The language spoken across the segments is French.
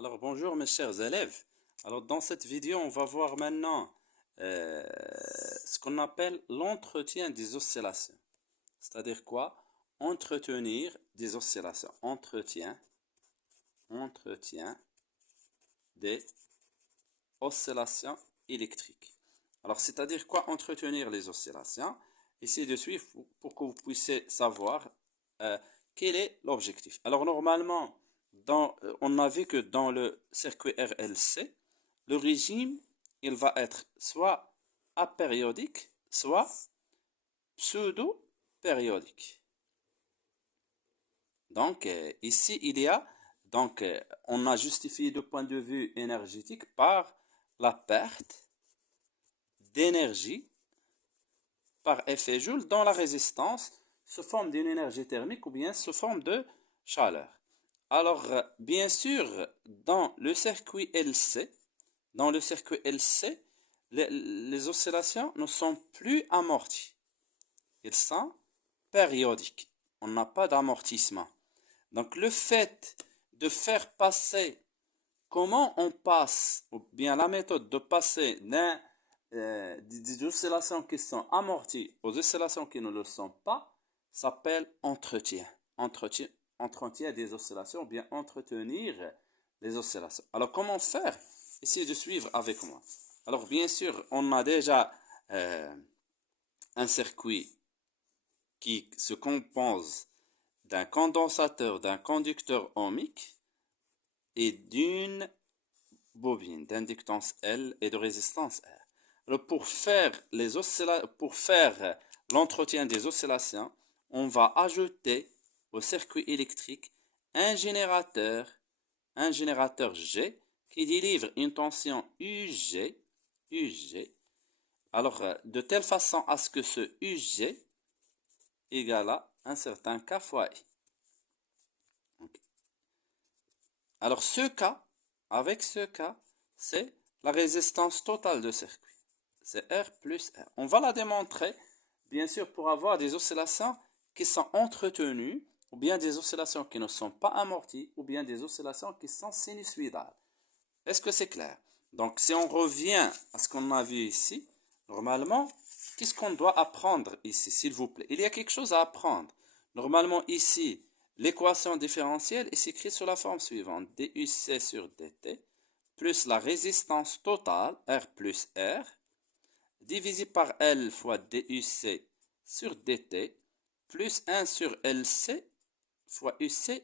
Alors bonjour mes chers élèves. Alors dans cette vidéo, on va voir maintenant euh, ce qu'on appelle l'entretien des oscillations. C'est-à-dire quoi? Entretenir des oscillations. Entretien des oscillations électriques. Alors c'est-à-dire quoi entretenir les oscillations? Essayez de suivre pour que vous puissiez savoir euh, quel est l'objectif. Alors normalement, on a vu que dans le circuit RLC, le régime, il va être soit apériodique, soit pseudo-périodique. Donc ici, on a justifié du point de vue énergétique par la perte d'énergie par effet Joule dont la résistance sous forme d'une énergie thermique ou bien sous forme de chaleur. Alors, bien sûr, dans le circuit LC, les oscillations ne sont plus amorties. Ils sont périodiques. On n'a pas d'amortissement. Donc, le fait de faire passer, comment on passe, ou bien la méthode de passer des oscillations qui sont amorties aux oscillations qui ne le sont pas, s'appelle entretien. Entretien des oscillations, ou bien entretenir les oscillations. Alors, comment faire? Essayez de suivre avec moi. Alors, bien sûr, on a déjà un circuit qui se compose d'un condensateur, d'un conducteur ohmique et d'une bobine d'inductance L et de résistance R. Alors pour faire l'entretien des oscillations, on va ajouter au circuit électrique un générateur G qui délivre une tension UG, alors de telle façon à ce que ce UG égale à un certain K fois I. Alors avec ce cas, c'est la résistance totale de circuit. C'est R plus R. On va la démontrer, bien sûr, pour avoir des oscillations qui sont entretenues, ou bien des oscillations qui ne sont pas amorties, ou bien des oscillations qui sont sinusoïdales. Est-ce que c'est clair? Donc, si on revient à ce qu'on a vu ici, normalement, qu'est-ce qu'on doit apprendre ici, s'il vous plaît? Il y a quelque chose à apprendre. Normalement, ici, l'équation différentielle est écrite sous la forme suivante. DUC sur DT plus la résistance totale, R plus R, divisé par L fois DUC sur DT, plus 1 sur LC fois UC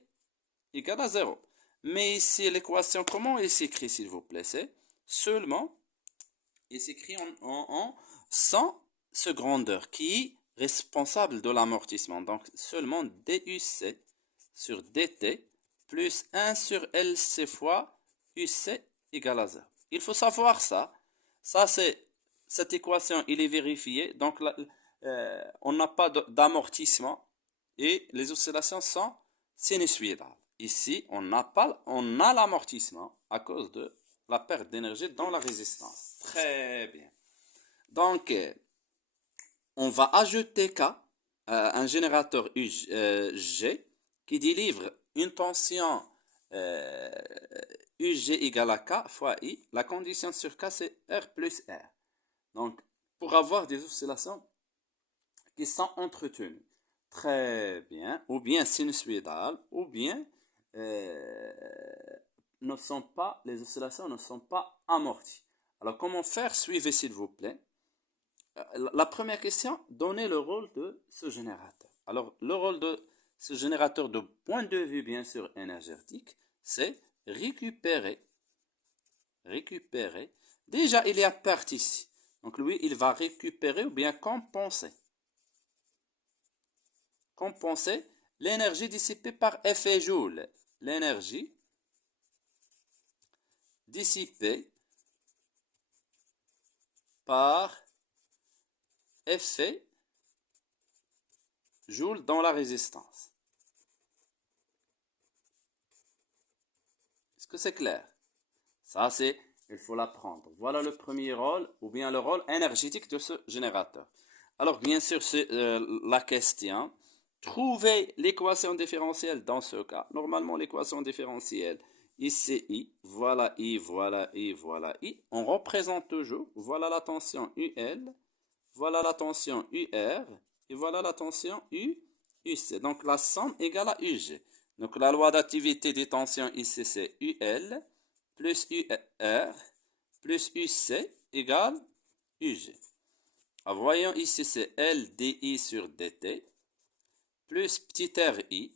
égale à 0. Mais ici, l'équation, comment elle s'écrit, s'il vous plaît? C'est seulement, il s'écrit en 100 secondes qui est responsable de l'amortissement. Donc, seulement DUC sur DT plus 1 sur LC fois UC égale à 0. Il faut savoir ça. Cette équation, il est vérifiée. Donc, on n'a pas d'amortissement et les oscillations sont sinusoïdales. Ici, on a l'amortissement à cause de la perte d'énergie dans la résistance. Très bien. Donc, on va ajouter K, un générateur G, qui délivre une tension UG égale à K fois I. La condition sur K, c'est R plus R. Donc, pour avoir des oscillations qui sont entretenues. Très bien. Ou bien sinusoïdales, ou bien les oscillations ne sont pas amorties. Alors, comment faire? Suivez, s'il vous plaît. La première question, donnez le rôle de ce générateur. Alors, le rôle de ce générateur de point de vue, bien sûr, énergétique, c'est récupérer. Déjà, il y a perte ici. Donc, lui, il va récupérer ou bien compenser. L'énergie dissipée par effet Joule. L'énergie dissipée par effet Joule dans la résistance. Est-ce que c'est clair? Ça, il faut l'apprendre. Voilà le premier rôle, ou bien le rôle énergétique de ce générateur. Alors, bien sûr, c'est la question. Trouvez l'équation différentielle dans ce cas. Normalement, l'équation différentielle ICI voilà I, voilà I, voilà I. On représente toujours, voilà la tension UL, voilà la tension UR, et voilà la tension UC. Donc la somme égale à UG. Donc la loi d'activité des tensions ici, c'est UL plus UR plus UC égale UG. Alors, voyons ici, c'est LDI sur DT plus petit RI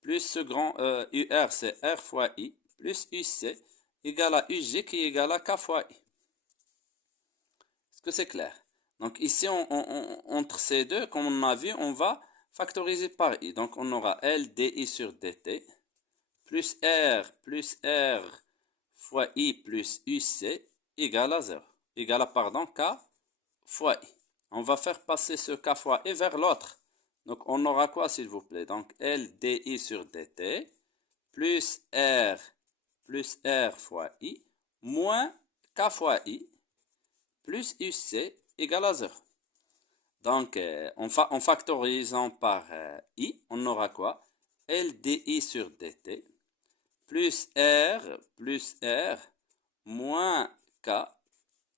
plus ce grand UR, c'est R fois I plus UC égale à UG qui est égal à K fois I. Est-ce que c'est clair? Donc ici, entre ces deux, comme on a vu, on va factoriser par I. Donc on aura LDI sur DT plus R fois I plus UC égale à 0. Égale à, pardon, K fois I. On va faire passer ce K fois I vers l'autre. Donc on aura quoi, s'il vous plaît? Donc LDI sur DT plus R fois I moins K fois I plus UC égale à 0. Donc, en factorisant par I, on aura quoi? LDI sur DT plus R moins K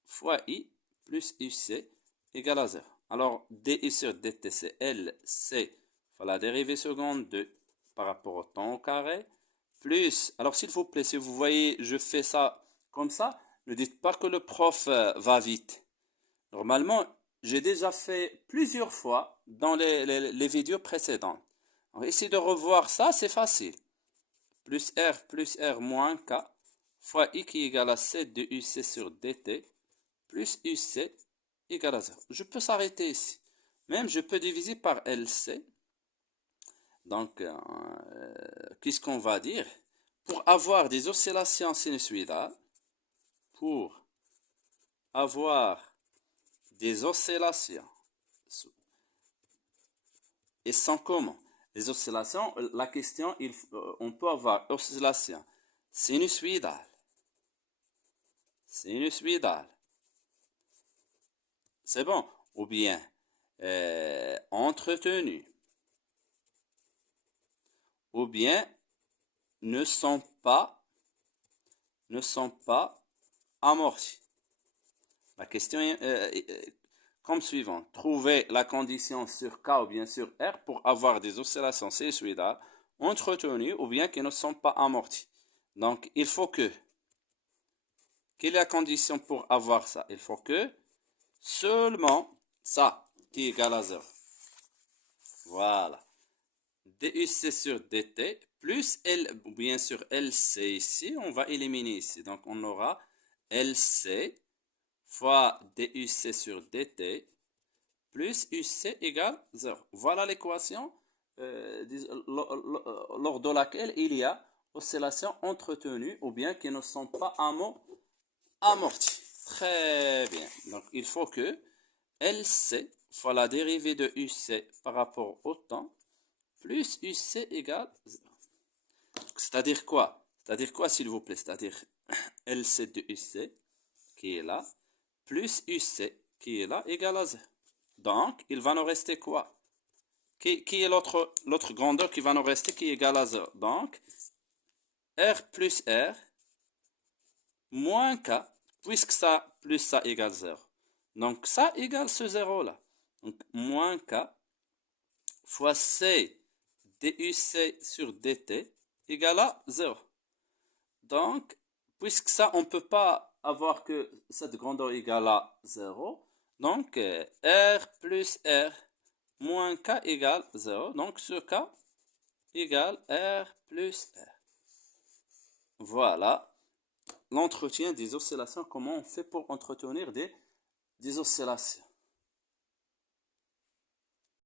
fois I plus UC égale à 0. Alors, DI sur DT, c'est LC fois la dérivée seconde de par rapport au temps au carré, plus, alors s'il vous plaît, si vous voyez, je fais ça comme ça, ne dites pas que le prof va vite. Normalement, j'ai déjà fait plusieurs fois dans les vidéos précédentes. On va essayer de revoir ça, c'est facile. Plus R moins K fois I qui est égal à C de UC sur DT plus UC égale à 0. Je peux s'arrêter ici. Même je peux diviser par LC. Donc, qu'est-ce qu'on va dire? Pour avoir des oscillations sinusoïdales, pour avoir des oscillations, et sans comment? Les oscillations, la question, on peut avoir oscillation sinusoïdale, c'est bon, ou bien entretenue, ou bien ne sont pas amortis. La question est comme suivant. Trouver la condition sur K ou bien sur R pour avoir des oscillations sinusoïdales entretenues ou bien qui ne sont pas amorties. Donc, il faut que... Quelle est la condition pour avoir ça? Il faut que seulement ça qui est égal à 0. Voilà. DUC sur DT plus L, bien sûr LC ici, on va éliminer ici. Donc on aura LC fois DUC sur DT plus UC égale 0. Voilà l'équation lors de laquelle il y a oscillation entretenue ou bien qui ne sont pas amorties. Très bien. Donc il faut que LC fois la dérivée de UC par rapport au temps plus UC égale 0. C'est-à-dire quoi? C'est-à-dire quoi, s'il vous plaît? C'est-à-dire LC de UC qui est là, plus UC qui est là, égale à 0. Donc, il va nous rester quoi? Qui est l'autre grandeur qui va nous rester qui est égale à 0? Donc, R plus R moins K, puisque ça plus ça égale 0. Donc, ça égale ce 0-là. Donc, moins K fois C DUC sur DT égale à 0. Donc, puisque ça, on ne peut pas avoir que cette grandeur égale à 0, donc R plus R moins K égale 0. Donc, ce K égale R plus R. Voilà l'entretien des oscillations. Comment on fait pour entretenir des oscillations.